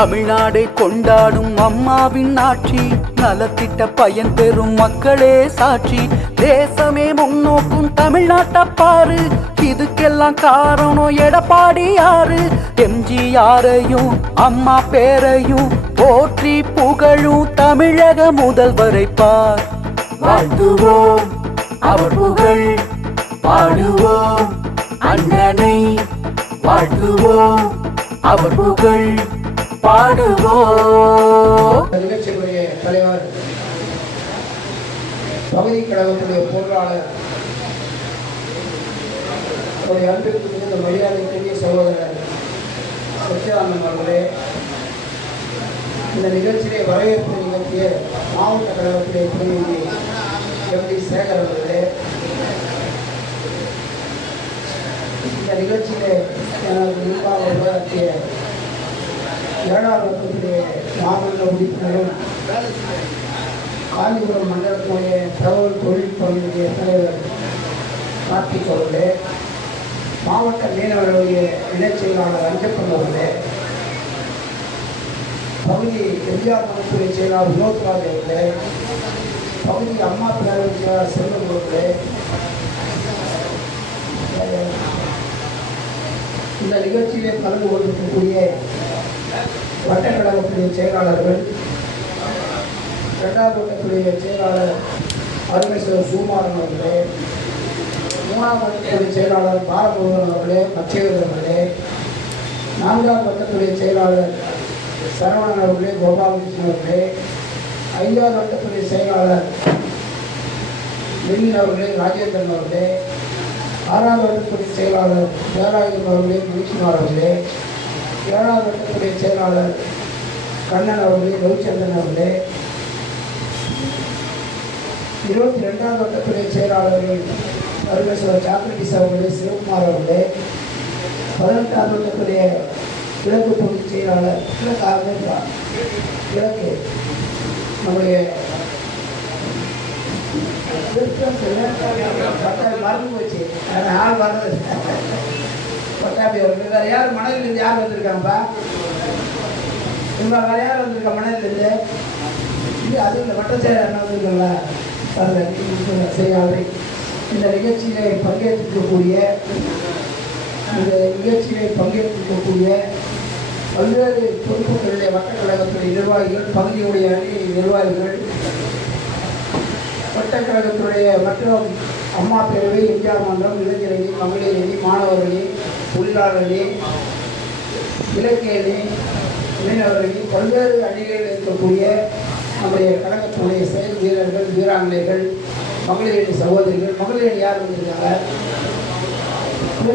தமிழ்நாடை கொண்டாடும் அம்மாவின் ஆட்சி, நலத்திட்ட பயன் பெறும் மக்களே சாட்சி. தேசமே முன்னோக்கும் தமிழ்நாட்டை பாரு, இதுக்கெல்லாம் காரணம் எடப்பாடி யாரு? எம்ஜிஆரையும் அம்மா பேரையும் போற்றி புகழும் தமிழக முதல்வரை பார். வாழ்த்துவோம் அவர் புகழ் பாடுவோம், அண்ணனை வாழ்த்துவோம் அவர் புகழ் பாடுவோம். நிகழ்ச்சியுடைய தலைவர், பகுதி கழகத்துடைய பொருளாளர், அன்பிற்கு மிகுந்த மரியாதைக்குரிய சகோதரர் சச்சிதானந்தம் அவர்களே, இந்த நிகழ்ச்சியை வரவேற்பு நிகழ்த்திய மாவட்ட கழகத்துடைய பிரதிநிதி எம்.டி. சேகர் அவர்களே, இந்த நிகழ்ச்சியிலே எனது முன்பாக உருவாக்கிய 7ஆம் வகுப்புடைய மாமன்ற உறுப்பினரும் காஞ்சிபுரம் மண்டலத்துடைய தகவல் தொழில்நுட்பங்களுடைய தலைவர் கார்த்திக் அவர்களே, மாவட்ட மீனவர்களுடைய இணைச் செயலாளர் அஞ்சப்பன் அவர்களே, பகுதி எம்ஜிஆர் மனத்துறை செயலாளர் வினோத்ராஜ் அவர்களே, பகுதி அம்மா பேரவை செயலாளர் செல்வம் அவர்களே, இந்த நிகழ்ச்சியிலே கலந்து கொண்டிருக்கக்கூடிய வட்டக்கழகத்துடைய செயலாளர்கள், 2ஆம் வட்டத்துடைய செயலாளர் அருமேஸ்வரர் சுகுமாரன் அவர்களே, 3ஆம் வட்டத்துடைய செயலாளர் பாலமுருகன் அவர்களே, மச்சேவர் அவர்களே, 4ஆம் வட்டத்துடைய செயலாளர் சரவணன் அவர்களே, கோபாலகிருஷ்ணன் அவர்களே, 5ஆம் வட்டத்துடைய செயலாளர் மில்லின் அவர்களே, ராஜேந்திரன் அவர்களே, 6ஆம் வட்டத்துடைய செயலாளர் பேராயுதம் அவர்களே, மணிக்குமார் அவர்களே, 7ஆம் வட்டத்துடைய செயலாளர் கண்ணன் அவர்களே, ரவிச்சந்திரன் அவர்களே, 22ஆம் வட்டத்துடைய செயலாளர்கள் அருமேஸ்வரர் சாக்ரட்டிஸ் அவர்களே, சிவகுமார் அவர்களே, 18ஆம் வட்டத்துடைய கிழக்கு பகுதி செயலாளர் கிழக்கு நம்முடைய மறந்து போச்சு, ஆள் வர்றது பட்டாபி அவர்கள். வேறு யார் மணலிலிருந்து யார் வந்திருக்காங்கப்பா? இவங்க வேறு யார் வந்திருக்கா மணலிலிருந்து? இது அது இந்த வட்ட செயலர் என்ன வந்திருக்காங்களா? செய்யாதை இந்த நிகழ்ச்சியிலே பங்கேற்றிருக்கக்கூடிய பல்வேறு பொறுப்புகளுடைய வட்டக்கழகத்துடைய நிர்வாகிகள், பகுதியுடைய அணி நிர்வாகிகள், வட்டக்கழகத்துடைய மற்றும் அம்மா பேரவை, எம்ஜிஆர் மன்றம், இளைஞர் அணி, மகளிர் அணி, மாணவர் அணி, தொழிலாளர் அணி, இலக்கிய அணி, மீனவர் அணி, பல்வேறு அணிகளில் இருக்கக்கூடிய நம்முடைய கழகத்துடைய செயல் வீரர்கள், வீராங்கனைகள், மகளிர் அணி சகோதரிகள். மகளிர் அணி யார் வந்திருக்காங்க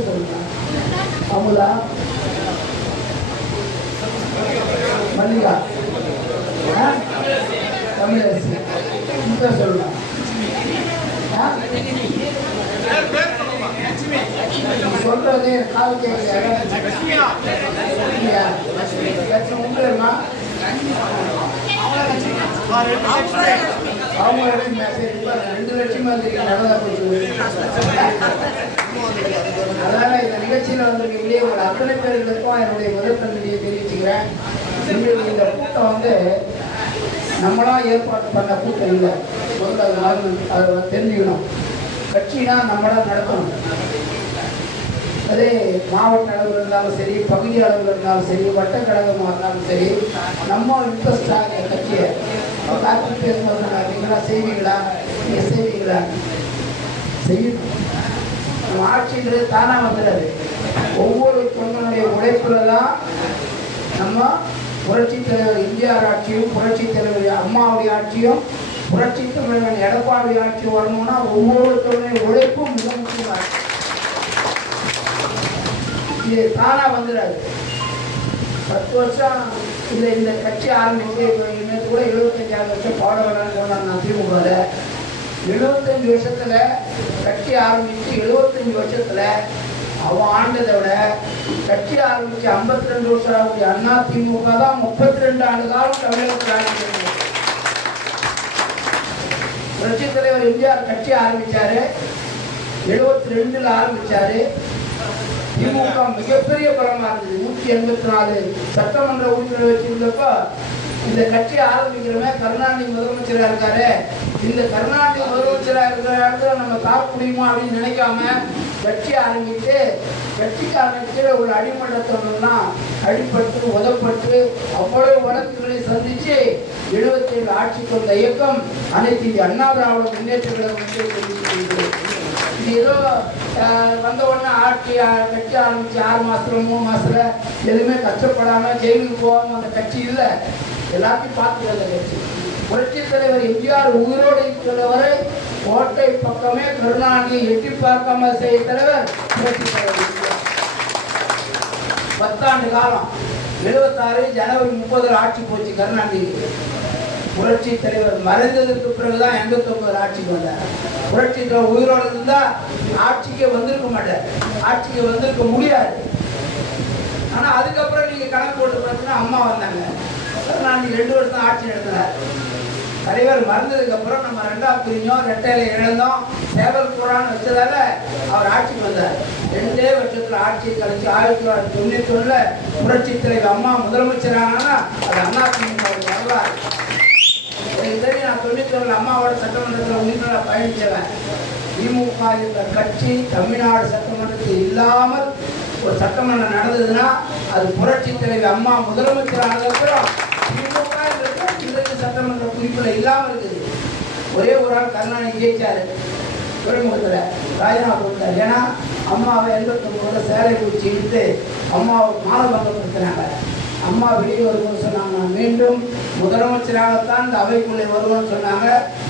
சொல்லுங்க? அமுதா, மல்லிகா, தமிழரசி, சொல்லுங்க. சொல்றது கால் உங்களா அவங்க 2 லட்சமா நடந்தா போச்சு. அதனால இந்த நிகழ்ச்சியில் வந்திருக்கீங்களே உங்கள் அத்தனை பேர்களுக்கும் என்னுடைய முதல் நன்றியை தெரிவிச்சுக்கிறேன். இந்த கூட்டம் நம்மளா ஏற்பாடு பண்ண கூட்டம் இல்லை. முதல்ல அதை தெரிஞ்சுக்கணும். கட்சினா நம்மளா நடத்தணும். அதே மாவட்ட அளவில் இருந்தாலும் சரி, பகுதி அளவில் இருந்தாலும் சரி, வட்டக்கழகமாக இருந்தாலும் சரி, நம்ம இன்ட்ரெஸ்டாக கட்சியை காப்பி பேசும்போது நீங்களா செய்வீங்களா, நீங்கள் செய்வீங்களா? செய்யணும். நம்ம ஆட்சின்றது தானாக வந்துடாது. ஒவ்வொரு தொண்டனுடைய உழைப்புல தான் நம்ம புரட்சித் தலைவர் எம்ஜிஆர் ஆட்சியும், புரட்சித் தலைவர் அம்மாவுடைய ஆட்சியும், புரட்சித் தலைவர் எடப்பாடி ஆட்சியும் வரணும்னா ஒவ்வொருத்தருடைய உழைப்பும் மிக முக்கியமாக இது தானாக வந்துடாது. 10 வருஷம் இந்த கட்சி ஆரம்பித்து நேற்று கூட 75 வருஷம் பாடலான்னு சொன்னாங்க. நான் திமுக 75 வருஷத்தில் கட்சி ஆரம்பித்து 75 வருஷத்தில் அவன் ஆண்டதை விட கட்சி ஆரம்பித்து 52 வருஷம் ஆகக்கூடிய அண்ணா திமுக தான் 32 ஆண்டு காலம் தமிழகத்தில் ஆரம்பிச்சிருந்தது. புரட்சித் தலைவர் எம்ஜிஆர் கட்சி ஆரம்பித்தார், 72ல் ஆரம்பித்தார். திமுக மிகப்பெரிய பலமா இருந்தது. 184 சட்டமன்ற உறுப்பினர் வச்சிருந்தப்ப இந்த கட்சியை ஆரம்பிக்கிறோமே, கருணாநிதி முதலமைச்சராக இருக்காரு, இந்த கருணாநிதி முதலமைச்சராக இருக்கிற இடத்துல நம்ம தாக்க முடியுமா அப்படின்னு நினைக்காம கட்சி ஆரம்பித்து கட்சிக்கு ஒரு அடிமட்டத்தோம்னா அடிப்பட்டு உதப்பட்டு அவ்வளவு வழக்குகளை சந்திச்சு 77 ஆட்சிக்கு வந்த இயக்கம் அனைத்து இந்திய அண்ணா திராவிட முன்னேற்ற கழகம். இது ஏதோ வந்த உடனே கட்சி ஆரம்பிச்சு 6 மாசத்துல 3 மாசத்துல எதுவுமே கஷ்டப்படாம ஜெயிலுக்கு போகாம அந்த கட்சி இல்லை. எல்லாத்தையும் பார்த்து வந்த கட்சி. புரட்சி தலைவர் எம்ஜிஆர் உயிரோடு இருக்கிறவரை கோட்டை பக்கமே கருணாநிதி எட்டி பார்க்காம செய்ய தலைவர் புரட்சி தலைவர். 10 ஆண்டு காலம் 76 ஜனவரி 30 ஆட்சி போச்சு கருணாநிதி. புரட்சி தலைவர் மறைந்ததற்கு பிறகுதான் 89 ஆட்சிக்கு வந்தார். புரட்சி தலைவர் உயிரோடு இருந்தா ஆட்சிக்கே வந்திருக்க மாட்டார், ஆட்சிக்கு வந்திருக்க முடியாது. ஆனா அதுக்கப்புறம் நீங்க கணக்கு போட்டு பார்த்தீங்கன்னா அம்மா வந்தாங்க, கருணாநிதி 2 வருஷம் ஆட்சி நடத்தினார். தலைவர் மறந்ததுக்கு அப்புறம் நம்ம 2ஆ பிரிஞ்சோம், ரெட்டையில இழந்தோம், சேவல் கூடான்னு வச்சதால அவர் ஆட்சிக்கு வந்தார். 2 வருஷத்துல ஆட்சியை கழிச்சு 1991 புரட்சி தலைவர் அம்மா முதலமைச்சரானா அது அண்ணா திமுக வரலாறு. சரி, நான் 91 அம்மாவோட சட்டமன்றத்தில் உறுப்பினராக பயணிச்சவன். திமுக என்ற கட்சி தமிழ்நாடு சட்டமன்றத்தில் இல்லாமல் ஒரு சட்டமன்றம் நடந்ததுன்னா அது புரட்சி தலைவர் அம்மா முதலமைச்சரானதுக்கப்புறம் திமுக இன்றைக்கு சட்டமன்ற குறிப்பில் இல்லாமல் இருக்குது. ஒரே ஒரு ஆள் கருணாநிதி ஜெயிச்சாரு, துறைமுகத்தில் ராஜினாமா கொடுத்தார். ஏன்னா அம்மாவை 89 சேலை பூச்சி இழுத்து அம்மாவை மானபங்கப்படுத்தினாங்க. அம்மா வெளியே வருவோம்னு சொன்னாங்க, மீண்டும் முதலமைச்சராகத்தான் இந்த அவைக்குள்ளே வருவோம்னு சொன்னாங்க.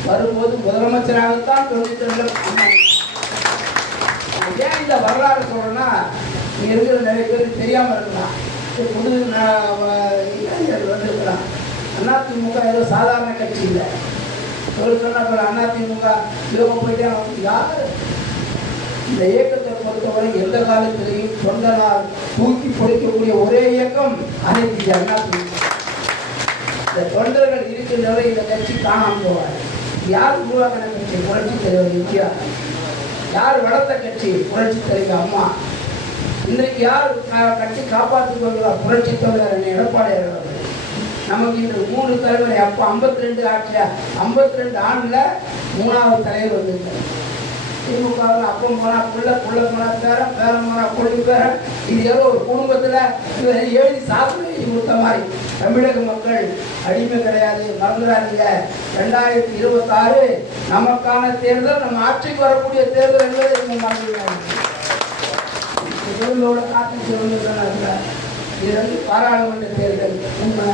வரும்போது முதலமைச்சராகத்தான் 92 ஏன் இந்த வரலாறு சொல்றேன்னா, இங்க இருக்கிற நிறைய பேருக்கு தெரியாம இருக்கலாம். புது இளைஞர்கள் வந்திருக்கலாம். அதிமுக ஏதோ சாதாரண கட்சி இல்லை. ஒரு சொன்ன அதிமுக இவங்க போயிட்டே யாரு இந்த இயக்கத்தை பொறுத்தவரை எந்த காலத்திலையும் தொண்டனால் தூக்கி பிடிக்கக்கூடிய ஒரே இயக்கம் அனைத்து அதிமுக. இந்த தொண்டர்கள் இருக்கின்றவரை இந்த கட்சி காணாமல் போவார். யார் உருவாக்கின கட்சி? புரட்சி தலைவர் எம்ஜிஆர். யார் வளர்த்த கட்சி? புரட்சி தலைவர் அம்மா. இன்றைக்கு யார் கட்சி காப்பாற்றிக் கொள்கிறார்? புரட்சி தலைவர் எடப்பாடியார் அவர்கள். நமக்கு இந்த 3 தலைவர் அப்போ 52 ஆட்சியா 52 ஆண்டுல 3ஆவது தலைவர் வந்திருக்காரு. திமுகவில் அப்பம் போனா புள்ள போனா பேரன் போனா கொள்ளு பேரன். இது ஏதோ ஒரு குடும்பத்துல எழுதி சாப்பிட எழுதி கொடுத்த மாதிரி. தமிழக மக்கள் அடிமை கிடையாது, மறந்துடாதீங்க. 2026 நமக்கான தேர்தல், நம்ம ஆட்சிக்கு வரக்கூடிய தேர்தல் என்பதை நம்ம மறந்துடாதீங்க. காத்து சொல்லுங்க. இது பாராளுமன்ற தேர்தல். உண்மை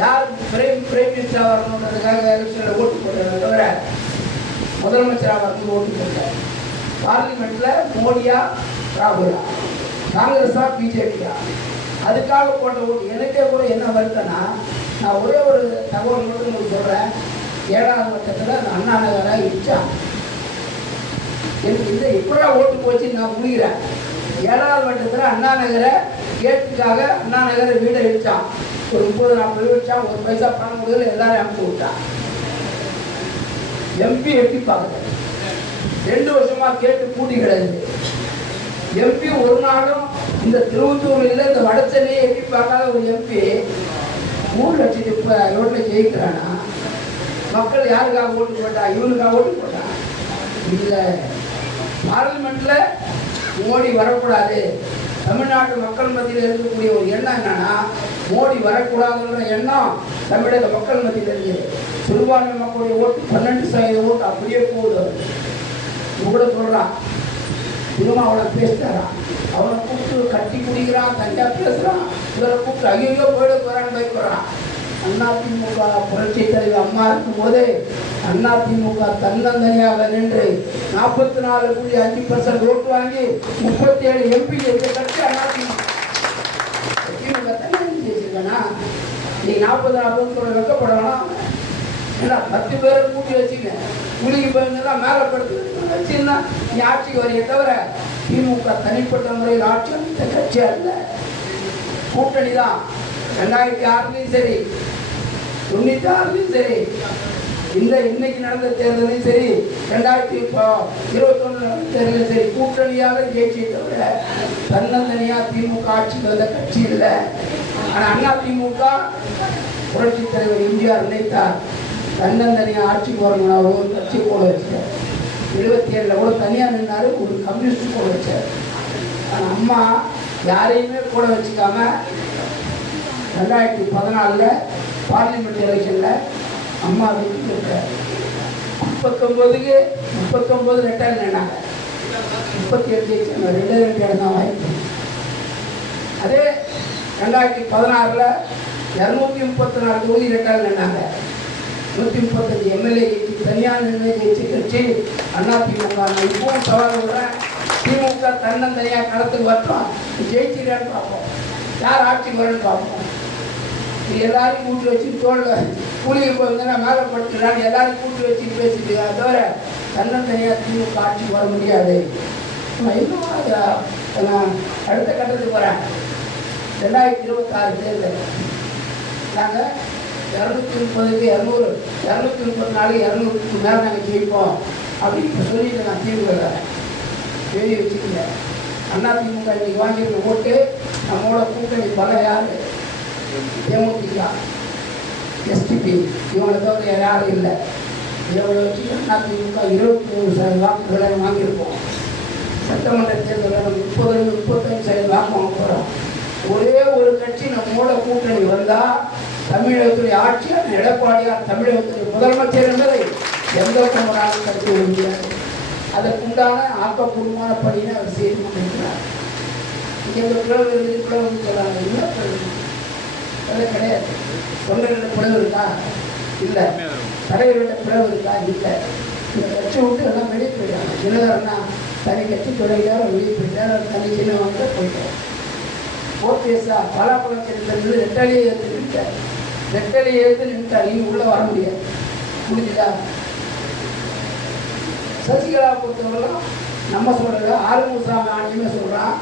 யார் பிரைம் மினிஸ்டராக வரணுன்றதுக்காக எலெக்ஷன்ல ஓட்டு போடுறத தவிர முதலமைச்சராக வரணும் ஓட்டு போட்டார். பார்லிமெண்ட்ல மோடியா ராகுலா, காங்கிரஸா பிஜேபியா, அதுக்காக போட்ட ஓட்டு. எனக்கே கூட என்ன வருத்தனா, நான் ஒரே ஒரு தகவல் மட்டும் உங்களுக்கு சொல்றேன். 7ஆவது வட்டத்தில் அந்த அண்ணா நகரை இடிச்சா எனக்கு இந்த இப்படா ஓட்டு போச்சு நான் முடிகிறேன். 7ஆவது வட்டத்தில் அண்ணா நகரை கேட்டுக்காக அண்ணா நகரை வீடை இடிச்சான். ஒரு 30-40 வச்சான். 1 பைசா பணம் கொடுக்கல, எல்லாரும் அனுப்பிச்சு விட்டான். எம்பி எட்டி பார்க்கல. 2 வருஷமா கேட்டு கூட்டி கிடையாது. எம்பி ஒரு நாளும் இந்த திருவத்தூர்ல இல்லை, இந்த வடச்சென்னையை எட்டி பார்க்காத ஒரு எம்பி 3 லட்சம் ரோட்ல ஜெயிக்கிறானா? மக்கள் யாருக்காக ஓட்டு போட்டா? இவனுக்காக ஓட்டு போட்டா இல்லை. பார்லிமெண்ட்ல மோடி வரக்கூடாது. தமிழ்நாட்டு மக்கள் மத்தியில் இருக்கக்கூடிய ஒரு எண்ணம் என்னன்னா, மோடி வரக்கூடாதுன்ற எண்ணம் தமிழக மக்கள் மத்தியில் இருக்கு. சிறுபான்மை மக்களுடைய ஓட்டு 12% ஓட்டு அப்படியே போகுது. கூட சொல்றான், திருமாவளை பேசுறான், அவனை கூப்பிட்டு கட்டி குடிக்கிறான், தஞ்சா பேசுறான், இவரை கூப்பிட்டு ஐயோ போயிட போறான்னு பயப்படுறான். அதிமுக புரட்சி தலைவர் அம்மா இருக்கும் போதே அதிமுக தன்னந்தனியாக நின்று 44.5% ஓட்டு வாங்கி 37 எம்பி இருக்க கட்சி அதிமுக. திமுக தனியாக வச்சிருக்கா? நீ 40 வெக்கப்படலாம். ஏன்னா 10 பேரை கூட்டி வச்சுங்க, குளிக்கு போயிருந்தா மேலே படுத்து வச்சுருந்தா நீ ஆட்சிக்கு வரைய தவிர திமுக தனிப்பட்ட முறையில் ஆட்சி அமைத்த கட்சியா இல்லை, கூட்டணி தான். 2006 சரி, 96 சரி, இன்னைக்கு நடந்த தேர்தலையும் சரி 2021 நடந்த தேர்தலும் சரி கூட்டணியாக ஜெயிச்சே தவிர தன்னந்தனியா திமுக ஆட்சிக்கு வந்த கட்சி இல்லை. ஆனால் அண்ணா திமுக புரட்சி தலைவர் எம்ஜிஆர் நினைத்தார் தன்னந்தனியா ஆட்சிக்கு வரணும். அவர் ஒரு கட்சி போட வச்சார். 77 கூட தனியாக நின்னாரு, ஒரு கம்யூனிஸ்ட் போட வச்சார். ஆனால் அம்மா யாரையுமே கூட வச்சுக்காம 2014 பார்லிமெண்ட் எலெக்ஷனில் அம்மா வீட்டுக்கு இருக்கார். 39 ரெட்டால் நின்னாங்க. 37 2 இடம் தான் வாய்ப்பு. அதே 2016 234 தொகுதி ரெட்டால் நின்னாங்க. 135 எம்எல்ஏ ஜெயிச்சு தனியாக நின்று ஜெயிச்சு கட்சி அதிமுக. இப்பவும் சவால் விடுறேன், திமுக தன்னந்தனியாக களத்துக்கு வரட்டும், ஜெயிச்சுக்கான்னு பார்ப்போம், யார் ஆட்சிக்கு வரணும்னு பார்ப்போம். எல்லாரையும் கூட்டி வச்சு தோல்ல கூலிக்கு போயிருந்தா மேலே படுத்துக்கிறான்னு எல்லாரும் கூட்டி வச்சு பேசிட்டு தவிர தன்னந்தனியாக திமுக ஆட்சிக்கு வர முடியாது. இன்னும் நான் அடுத்த கட்டத்துக்கு வரேன். 2026 தேர்தல் நாங்கள் 230க்கு 200, 234, 200க்கு மேலே நாங்கள் ஜெயிப்போம் அப்படின்னு இப்போ சொல்லிட்டு நான் தீர்வு எழுதி வச்சுக்கல. அதிமுக இன்னைக்கு வாங்கியிருக்க ஓட்டு நம்மளோட கூட்டணி பல யார்? தேமுதிக, எஸ்டிபி, இவங்களை தவிர யாரும் இல்லை. இவங்களை வச்சு அதிமுக 27% வாக்குகளை வாங்கியிருக்கோம். சட்டமன்ற தேர்தலில் நம்ம 30-35% வாக்கு வாங்க போகிறோம். ஒரே ஒரு கட்சி நம்மளோட கூட்டணி வந்தால் தமிழகத்துடைய ஆட்சியாளர் எடப்பாடியார் தமிழகத்துடைய முதலமைச்சர் என்பதை எந்த முறையாக கருத்து முடியாது. அதற்குண்டான ஆக்கப்பூர்வமான பணியை அவர் செய்து கொண்டிருக்கிறார். இங்கே இந்த பிளவு பிளவுன்னு சொல்கிறாங்க. இன்னும் அதெல்லாம் கிடையாது. தொண்டர்கிட்ட பிளவு இருக்கா? இல்லை. தலைவர்கிட்ட பிளவு இருக்கா? இல்லை. இந்த கட்சி விட்டு எல்லாம் வெளியே போயிட்டாங்க. தினகரன்னா தனி கட்சி தொடங்கிட்டார், வெளியே போயிட்டார், தனி சின்ன வாங்க போயிட்டார். ஓபிஎஸ்ஆ பலாப்பழத்திலிருந்து ரெட்டலையை எடுத்து நின்றார். ரெட்டலையை எடுத்து நின்றார். இனி உள்ள வர முடியாது. முடிஞ்சுதா? சசிகலா பொறுத்தவரைக்கும் நம்ம சொல்றது ஆறுமுகசாமி ஆணையமே சொல்றான்,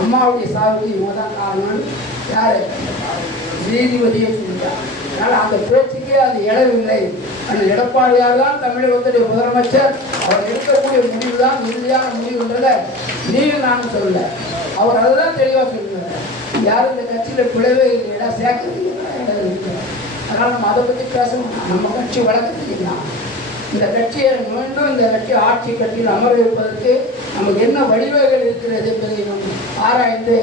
அம்மாவுடைய சாவுக்கு இவங்க தான் காரணம். யாரு? நீதிபதியை சொல்லிட்டார். அதனால அந்த பேச்சுக்கே அது எழவில்லை. அந்த எடப்பாடியார் தான் தமிழகத்துடைய முதலமைச்சர். அவர் எடுக்கக்கூடிய முடிவு தான் இறுதியான முடிவுன்றத நீங்க நானும் சொல்லல. அவர் அதுதான் தெளிவாக சொல்லுவார். யாரும் இந்த கட்சியில் பிளவே இல்லையா சேர்க்கறீங்க. அதனால நம்ம அதை பற்றி பேசணும். நம்ம கட்சி வழக்கத்துக்கலாம். இந்த கட்சியை மீண்டும் இந்த கட்சி ஆட்சி கட்சியில் அமர வைப்பதற்கு நமக்கு என்ன வழிவகைகள் இருக்கிறது என்பதை நம்ம ஆராய்ந்து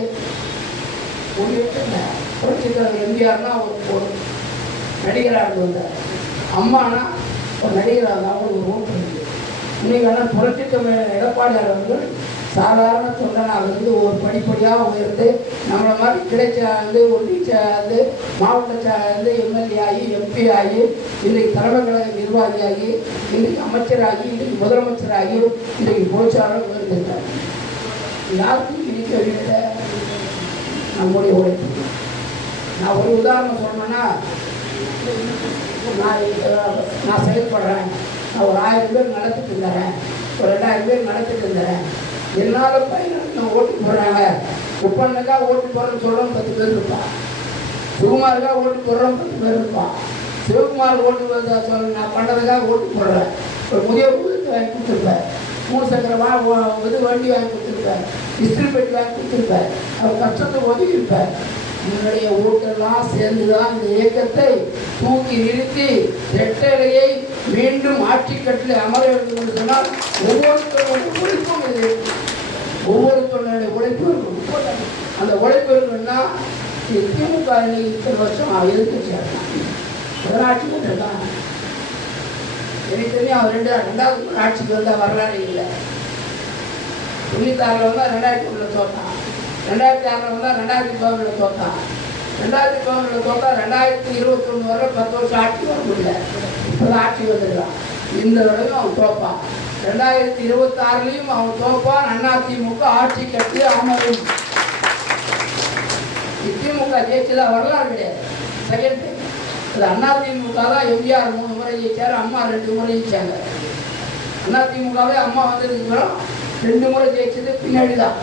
புரட்சித் தலைவர் எம்ஜிஆர்னா ஒரு நடிகராக வந்தார். அம்மானா ஒரு நடிகராக தான் ஒரு ஓட்டு இருக்கு. இன்னைக்கு புரட்சித் தலைவர் எடப்பாடியார் அவர்கள் சாதாரண தொண்டனாக இருந்து ஒரு படிப்படியாக உயர்ந்து நம்மளை மாதிரி கிளை சார்ந்து ஒன்றி சார்ந்து மாவட்ட சார்ந்து எம்எல்ஏ ஆகி எம்பி ஆகி இன்றைக்கு தலைமை கழக நிர்வாகியாகி இன்றைக்கு அமைச்சராகி இன்றைக்கு முதலமைச்சராகி இன்றைக்கு பொதுச்சாளர் உயர்ந்திருக்கார். யாருக்கும் இடிக்க விட நம்முடைய உழைப்பு. நான் ஒரு உதாரணம் சொன்னேன்னா, நான் செயல்படுறேன், நான் ஒரு 1000 பேர் நடத்திட்டு இருந்தேன், ஒரு 2000 பேர் நடத்திட்டு இருந்தேன், என்னால் பயணம் ஓட்டு போடுறாங்க. உப்பண்ணுக்காக ஓட்டு போடுறேன்னு சொல்கிறோம் 10 பேர் இருப்பான். சிவகுமாருக்காக ஓட்டு போடுறோம் 10 பேர் இருப்பான். சிவகுமார் ஓட்டு சொல்ல நான் பண்ணுறதுக்காக ஓட்டு போடுறேன். ஒரு முதியோர் ஊருக்கு வாங்கி கொடுத்துருப்பேன், 3 சக்கரமாக வண்டி வாங்கி கொடுத்துருப்பேன், இஸ்திரி பெட்டி வாங்கி கொடுத்துருப்பேன், அவர் கஷ்டத்தை ஒதுக்கி இருப்பேன். உன்னுடைய ஓட்டெல்லாம் சேர்ந்து தான் இந்த இயக்கத்தை தூக்கி நிறுத்தி ரெட்டலையை மீண்டும் ஆட்சி கட்டில் அமர வேண்டும் என்று சொன்னால் ஒவ்வொருத்தருடைய உழைப்பும் இது. ஒவ்வொருத்தருடைய உழைப்பு இருக்கும். அந்த உழைப்பு இருக்குன்னா திமுக இத்தனை வருஷம் எதிர்த்து முதலாட்சி மட்டும்தான். எனக்கு தெரியும் அவர் 2வது ஆட்சிக்கு வந்தால் வரலாறு இல்லை. 96 வந்தால் 2001 தோற்றான், 2006 வந்தால் 2011 தோற்றான், 2011 தோற்றா 2021 வரை 10 வருஷம் ஆட்சி வர முடியல. இப்போதான் ஆட்சி வந்துருக்கான். இந்த தடவையும் அவன் தோப்பான். 2026 அவன் தோப்பான். அதிமுக ஆட்சி கட்டி அமரும். திமுக ஜெயிச்சதா வரலாறு கிடையாது. செகண்ட் டைம் அது அதிமுக தான். எம்ஜிஆர் 3 முறை ஜெயிச்சாரு, அம்மா 2 முறை ஜெயிச்சாங்க. அதிமுகவே அம்மா வந்ததுக்கு 2 முறை ஜெயிச்சது பின்னாடி தான்.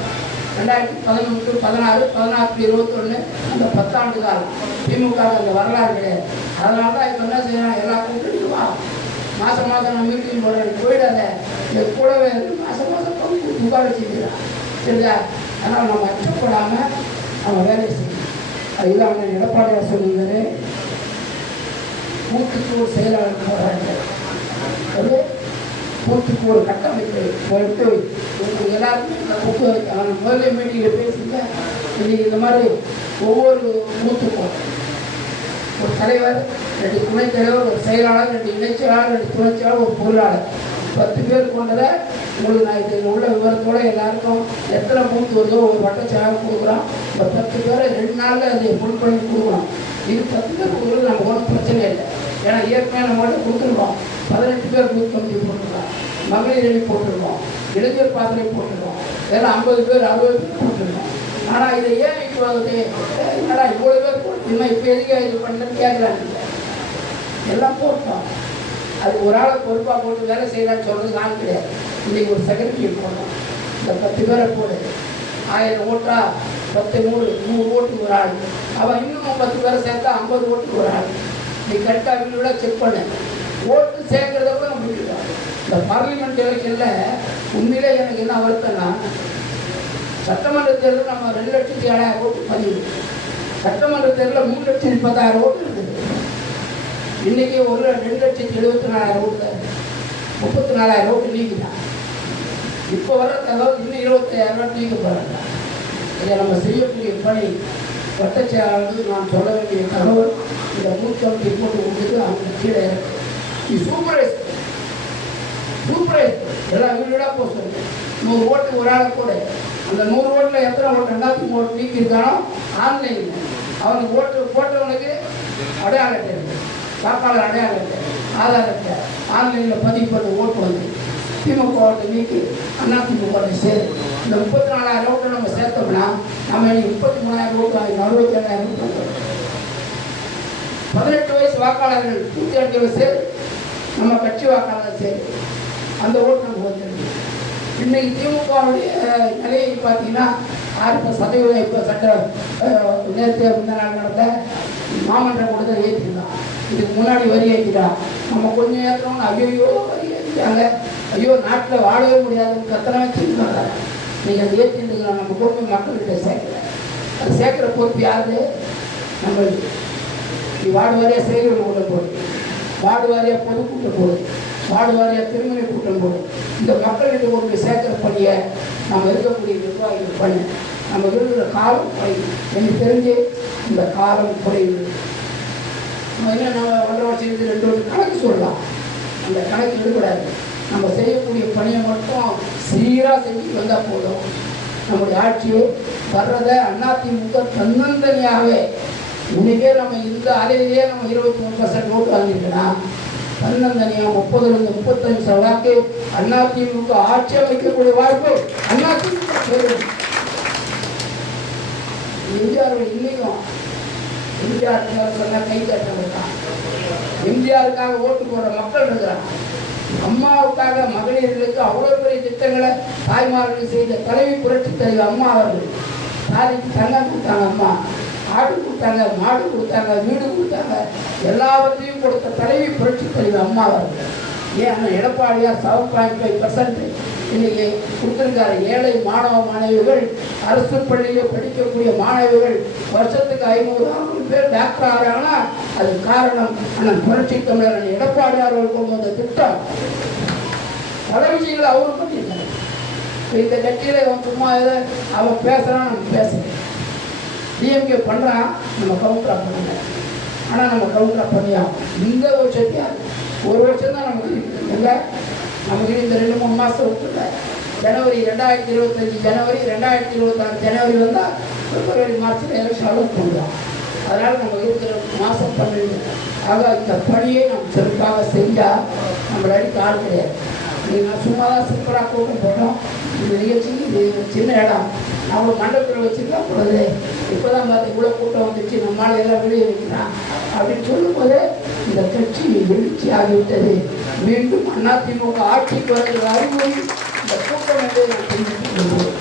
2011, 16, 14, 21 அந்த 10 ஆண்டு காலம் திமுக அந்த வரலாறு கிடையாது. அதனால தான் இப்போ என்ன செய்யலாம், எல்லா கூட்டணிக்கும் மாதம் மாதம் நான் மீட்டிங் போடுறேன், போயிடாத, என் கூடவே மாதம் மாதம் உட்கார வச்சுக்கிறான். சரியா? ஆனால் நம்ம அச்சப்படாமல் நம்ம வேலையை செய்யணும். அதுதான் அவங்க எடப்பாடியார் சொல்லுங்கிறது, பூத்துக்கு ஒரு செயலாளர் போகிறாங்க, அது பூத்துக்கு ஒரு கட்டமைப்பு போயிட்டு உங்களுக்கு எல்லாருக்கும் புக்கு முதல்ல மீட்டிங்கில் பேசிங்க. இன்னைக்கு இந்த மாதிரி ஒவ்வொரு பூத்துக்கும் ஒரு தலைவர், 2 துணைத் தலைவர், ஒரு செயலாளர், 2 இணைச்செயலாளர், 2 துணைச் செயலாளர், ஒரு பொருளாளர், 10 பேர் கொண்டதை உங்களுக்கு நான் இதில் உள்ள விவரத்தோடு எல்லாருக்கும் எத்தனை பூத்து வருதோ ஒரு வட்டச்சாயம் கொடுக்குறோம். இந்த 10 பேரை 2 நாளில் அதை ஃபுல் பண்ணி கொடுக்குறோம். இது 10 பேர் கொடுக்குறது நமக்கு ஒன்றும் பிரச்சனை இல்லை. ஏன்னா ஏற்கனவே நம்மகிட்ட கொடுத்துருக்கோம். 18 பேர் பூத் கமிட்டி போட்டிருக்கோம், மகளிர் அணி போட்டிருக்கோம், இளைஞர் பாசறை போட்டிருக்கோம், வேறு 50 பேர் 60 பேர் போட்டிருக்கோம். ஆனால் இதை ஏன் இப்போ என்னடா இவ்வளோ பேர் போட்டுருந்தா இப்போ எதுக்கு இது பண்ணலன்னு கேட்குறாங்க. எல்லாம் போட்டோம். அது ஒரு ஆளை பொறுப்பாக போட்டு வேலை செய்யலான்னு சொல்கிறது நான் கிடையாது. இன்றைக்கி ஒரு செக்ரட்டரி போடணும். இந்த 10 பேரை போடு, 1000 ஓட்டா 10 100 ஓட்டுக்கு ஒரு ஆள். அவன் இன்னும் 10 பேரை சேர்த்தா 50 ஓட்டுக்கு ஒரு ஆள். நீ கரெக்டாக வீடு செக் பண்ணு. ஓட்டு சேர்க்கறத கூட நம்ம விட்டுருக்கோம். இந்த பார்லிமெண்ட் எலெக்ஷனில் உண்மையிலே எனக்கு என்ன வருத்தம்னா, சட்டமன்ற தேர்தல் நம்ம 2,07,000 ஓட்டு பதிவு, சட்டமன்ற தேர்தலில் 3,30,000 ஓட்டு இருக்குது. இன்றைக்கி ஒரு 2,74,000 ஓட்டு தான், 34,000 ஓட்டு நீக்கிட்டான். இப்போ வர தகவல் இன்னும் 25,000 நீக்க போகிறாங்க. இதை நம்ம செய்யக்கூடிய பணி வட்டச்செயலாளர்கள் நான் சொல்ல வேண்டிய தகவல் இந்த பூத் கமிட்டி போட்டு கொடுத்துட்டு அவங்க கீழே இருக்கு. சூப்பரைஸ் எல்லாம் வீடாக போக சொல்லு. 100 ஓட்டு ஒரு ஆளை கூட, அந்த 100 ஓட்டில் எத்தனை ஓட்டு 2,000 ஓட்டு நீக்கியிருக்கானோ ஆன்லைனில் அவனுக்கு ஓட்டு போட்டவனுக்கு அடையாள அட்டை இருக்குது, வாக்காளர் அடையாள அட்டை, ஆதார் அட்டை ஆன்லைனில் பதிவு பண்ணி ஓட்டு வந்து திமுக ஓட்டு நீக்கி அதிமுக ஓட்டு சேரு. இந்த 34,000 ஓட்டு நம்ம சேர்த்தோம்னா நம்ம இன்னைக்கு 33,000 ஓட்டு 67,000 ஓட்டு. 18 வயசு வாக்காளர்கள் 102 சேரு, நம்ம கட்சி வாக்காளர்கள் சேரு, அந்த ஓட்டு நம்ம வந்துருக்கு. இன்னைக்கு திமுகவுடைய நிலையை பார்த்தீங்கன்னா 6% இப்போ சட்ட நேரத்தை முந்த நாள் நடந்த மாமன்ற கூட்டத்தை ஏற்றிருந்தான். இதுக்கு முன்னாடி வரி ஏற்றிட்டான். நம்ம கொஞ்சம் ஏற்றோம்னு ஐயோ வரி ஏற்றிட்டாங்க, ஐயோ நாட்டில் வாழவே முடியாதுன்னு கத்தனை வச்சுருந்தாங்க. நீங்கள் அதை ஏற்றிருந்தீங்களா? நம்ம பொறுப்பு மக்கள்கிட்ட சேர்க்கல. அது சேர்க்குற பொறுப்பு யாரு? நம்ம வார்டு வாரியாக செய்கிற கூட்டம் போடு, வார்டு வாரியாக பொதுக்கூட்டம் போடு, வார்டு வாரியாக திருமண கூட்டம் போடு. இந்த மக்கள்கிட்ட கொண்டு சேர்க்கிற பணியை நம்ம இருக்கக்கூடிய நிர்வாகிகள் பண்ணு. நம்ம இருக்கிற காலம் குறையுது. எனக்கு தெரிஞ்சு இந்த காலம் குறையுது. நம்ம என்ன நம்ம 1.5 வருஷத்துக்கு 2 வருஷம் கணக்கு சொல்லலாம், அந்த கணக்கு எடுக்கூடாது. நம்ம செய்யக்கூடிய பணியை மட்டும் சீராக செஞ்சுட்டு வந்தால் போதும். நம்முடைய ஆட்சியை வர்றதை அதிமுக தன்னந்தனியாகவே இன்னைக்கே நம்ம இந்த அலையிலேயே நம்ம 23% ஓட்டு வாங்கியிருக்கலாம். தன்னந்தனியாக 30-35 வாக்கு அதிமுக ஆட்சி அமைக்கக்கூடிய வாய்ப்பு அதிமுக. எம்ஜிஆர் இன்னைக்கும் எம்ஜிஆர் சொன்ன கை தட்டலாம். எம்ஜிஆருக்காக ஓட்டு போடுற மக்கள் இருக்கிறாங்க. அம்மாவுக்காக மகளிர்களுக்கு அவ்வளோ பெரிய திட்டங்களை தாய்மார்கள் செய்த தலைவி புரட்சி தலைவர் அம்மா அவர்கள். தாலிக்கு தங்கம் கொடுத்தாங்க, அம்மா ஆடு கொடுத்தாங்க, மாடு கொடுத்தாங்க, வீடு கொடுத்தாங்க, எல்லாவற்றையும் கொடுத்த தலைவி புரட்சி தலைவர் அம்மா அவர்கள். ஏன் எடப்பாடியார் 7.5% இன்னைக்கு கொடுத்துருக்காரு. ஏழை மாணவ மாணவிகள், அரசு பள்ளியில் படிக்கக்கூடிய மாணவிகள் வருஷத்துக்கு 500,000 பேர் டாக்டர் ஆகிறாங்கன்னா அது காரணம் அண்ணன் புரட்சி தமிழர் எடப்பாடியார் அவர்கள் கொண்டு வந்த திட்டம். பல விஷயங்களை அவரும் பண்ணியிருக்காரு. இந்த கட்சியில் அவன் சும்மா அவன் பேசுகிறான், நம்ம பேசுகிறேன். டிஎம்கே பண்ணுறான், நம்ம கவுண்டராக பண்ணுங்க. ஆனால் நம்ம கவுண்டராக பண்ணியாகும். இந்த வருஷத்தையும் 1 வருஷம் தான் நமக்கு இல்லை. நமக்கு இந்த 2-3 மாதம் விட்டுல ஜனவரி 2025 ஜனவரி 2026 ஜனவரி வந்தால் பிப்ரவரி மார்ச்சில் எலெக்ஷன் அளவுக்கு போடுவோம். அதனால் நம்ம இருக்கிற மாதம் 12. ஆக இந்த பணியை நம்ம சிறப்பாக செஞ்சால் நம்மளை அடிக்க ஆள் கிடையாது. நான் சும்மா தான் சிம்பிளாக கூட்டம் போட்டோம். இந்த நிகழ்ச்சிக்கு இது சின்ன இடம், நம்ம மண்டபத்தில் வச்சுருக்கா கூடாது. இப்போ தான் பார்த்து இவ்வளோ கூட்டம் வந்துச்சு, நம்மளால் எல்லாம் வெளியே வைக்கிறான் அப்படின்னு சொல்லும்போது இந்த கட்சி எழுச்சி ஆகிவிட்டது. மீண்டும் அதிமுக ஆட்சிக்கு வருகிற அறிவுரை இந்த கூட்டம் என்று நான் தெரிவித்துக்